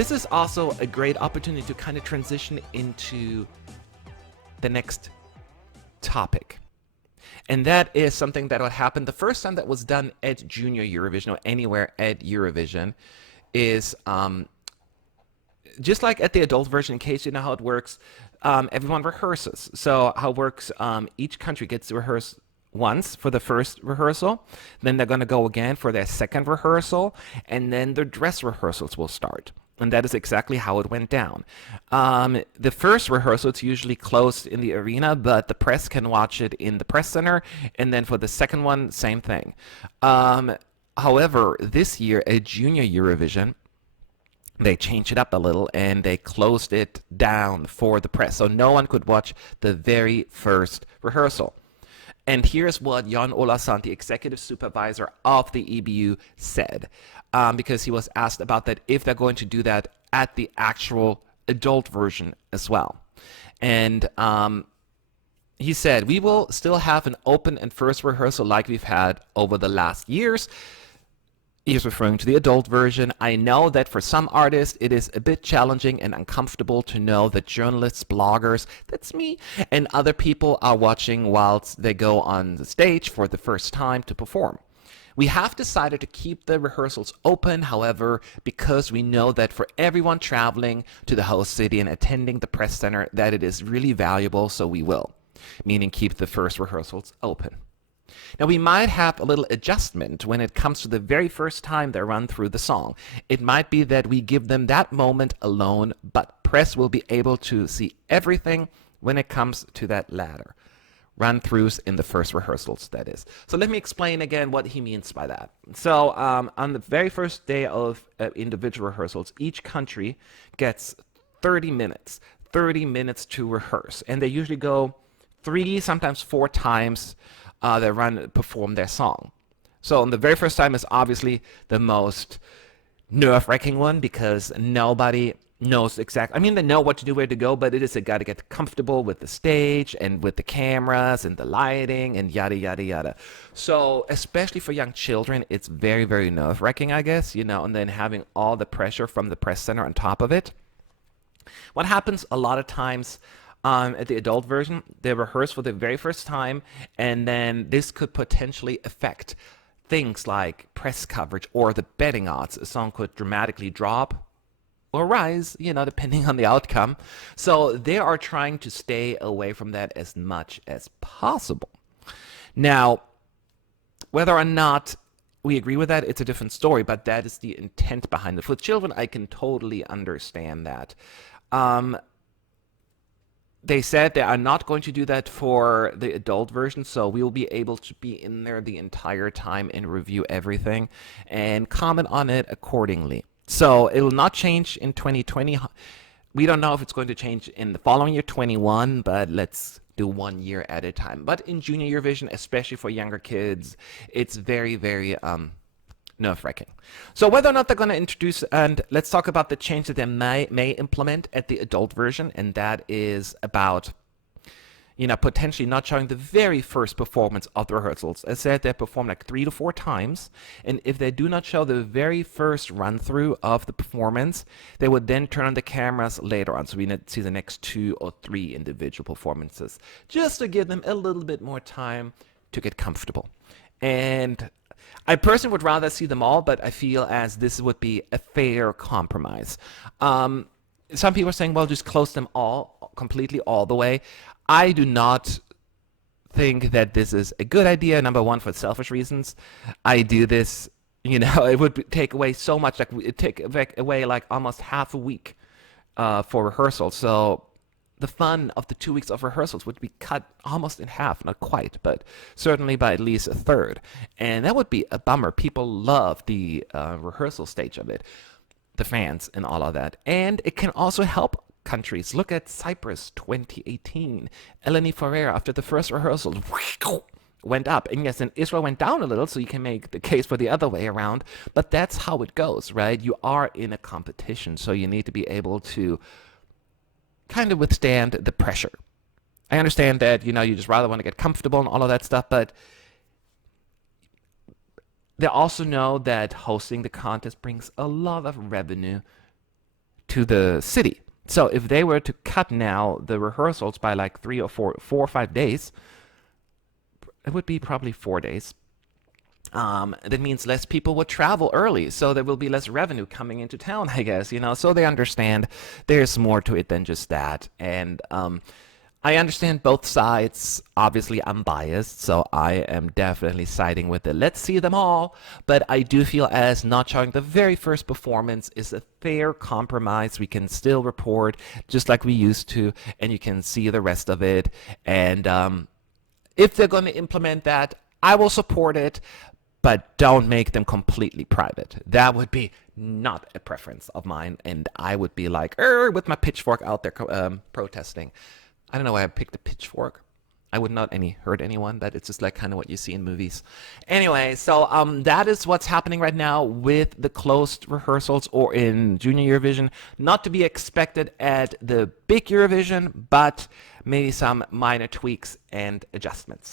this is also a great opportunity to kind of transition into the next topic. And that is something that would happen the first time that was done at Junior Eurovision or anywhere at Eurovision is just like at the adult version, in case you know how it works, everyone rehearses. So how it works, each country gets to rehearse once for the first rehearsal, then they're going to go again for their second rehearsal, and then their dress rehearsals will start. And that is exactly how it went down. The first rehearsal, it's usually closed in the arena, but the press can watch it in the press center. And then for the second one, same thing. However, this year at Junior Eurovision, they changed it up a little and they closed it down for the press. So no one could watch the very first rehearsal. And here's what Jan Olasan, the executive supervisor of the EBU, said, because he was asked about that, if they're going to do that at the actual adult version as well. And he said, we will still have an open and first rehearsal like we've had over the last years. He's referring to the adult version. I know that for some artists, it is a bit challenging and uncomfortable to know that journalists, bloggers, that's me, and other people are watching whilst they go on the stage for the first time to perform. We have decided to keep the rehearsals open, however, because we know that for everyone traveling to the host city and attending the press center, that it is really valuable, so we will, meaning keep the first rehearsals open. Now, we might have a little adjustment when it comes to the very first time they run through the song. It might be that we give them that moment alone, but press will be able to see everything when it comes to that latter. Run-throughs in the first rehearsals, that is. So let me explain again what he means by that. So on the very first day of individual rehearsals, each country gets 30 minutes to rehearse. And they usually go 3, sometimes 4 times they perform their song. So the very first time is obviously the most nerve-wracking one because nobody knows exactly. I mean, they know what to do, where to go, but it is a got to get comfortable with the stage and with the cameras and the lighting and yada, yada, yada. So especially for young children, it's very, very nerve-wracking, I guess, and then having all the pressure from the press center on top of it. What happens a lot of times at the adult version, they rehearse for the very first time, and then this could potentially affect things like press coverage or the betting odds. A song could dramatically drop or rise, depending on the outcome. So they are trying to stay away from that as much as possible. Now, whether or not we agree with that, it's a different story, but that is the intent behind it. For children, I can totally understand that. They said they are not going to do that for the adult version, so we will be able to be in there the entire time and review everything and comment on it accordingly. So it will not change in 2020. We don't know if it's going to change in the following year, 21, but let's do 1 year at a time. But in Junior Eurovision, especially for younger kids, it's very, very nerve-wracking. So whether or not they're going to introduce, and let's talk about the change that they may implement at the adult version, and that is about, potentially not showing the very first performance of the rehearsals. As I said, they perform like 3 to 4 times, and if they do not show the very first run-through of the performance, they would then turn on the cameras later on, so we see the next 2 or 3 individual performances, just to give them a little bit more time to get comfortable. And I personally would rather see them all, but I feel as this would be a fair compromise. Some people are saying, well, just close them all, completely all the way. I do not think that this is a good idea, number one, for selfish reasons. I do this, it would take away so much, like it take away like almost half a week for rehearsal. So the fun of the 2 weeks of rehearsals would be cut almost in half, not quite, but certainly by at least a third. And that would be a bummer. People love the rehearsal stage of it, the fans and all of that. And it can also help countries. Look at Cyprus 2018. Eleni Ferreira, after the first rehearsal, went up. And yes, and Israel went down a little, so you can make the case for the other way around. But that's how it goes, right? You are in a competition, so you need to be able to kind of withstand the pressure. I understand that, you just rather want to get comfortable and all of that stuff, but they also know that hosting the contest brings a lot of revenue to the city. So if they were to cut now the rehearsals by like 4 or 5 days, it would be probably 4 days. That means less people would travel early, so there will be less revenue coming into town, I guess, so they understand there's more to it than just that. And I understand both sides. Obviously, I'm biased, so I am definitely siding with the let's see them all. But I do feel as not showing the very first performance is a fair compromise. We can still report just like we used to, and you can see the rest of it. And if they're going to implement that, I will support it, but don't make them completely private. That would be not a preference of mine, and I would be like, with my pitchfork out there protesting. I don't know why I picked a pitchfork. I would not hurt anyone, but it's just like kind of what you see in movies. Anyway, so that is what's happening right now with the closed rehearsals or in Junior Eurovision. Not to be expected at the big Eurovision, but maybe some minor tweaks and adjustments.